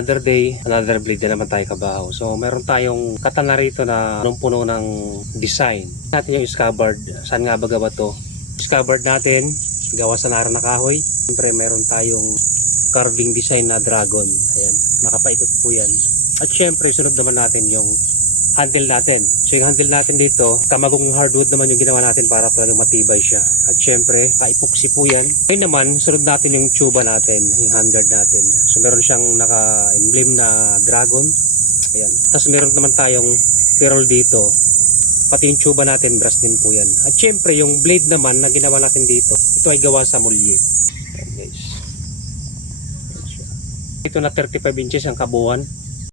Another day, another blade na naman tayo kabaho. So meron tayong katana rito na punong-puno ng design. Natin yung scabbard. Saan nga ba gawa to? Scabbard natin, gawa sa nara na kahoy. Siyempre meron tayong carving design na dragon. Ayan, nakapaikot po yan. At syempre sunod naman natin yung handle natin. So yung handle natin dito, tamagong hardwood naman yung ginawa natin para talagang matibay siya. At syempre, ka-epoxy po yan. Ngayon naman, sunod natin yung tuba natin, yung handguard natin. So meron siyang naka-emblem na dragon. Ayan. Tapos meron naman tayong pearl dito. Pati yung tuba natin, brass din po yan. At syempre, yung blade naman na ginawa natin dito, ito ay gawa sa mulye. Ayan guys. Ito na 35 inches ang kabuuan.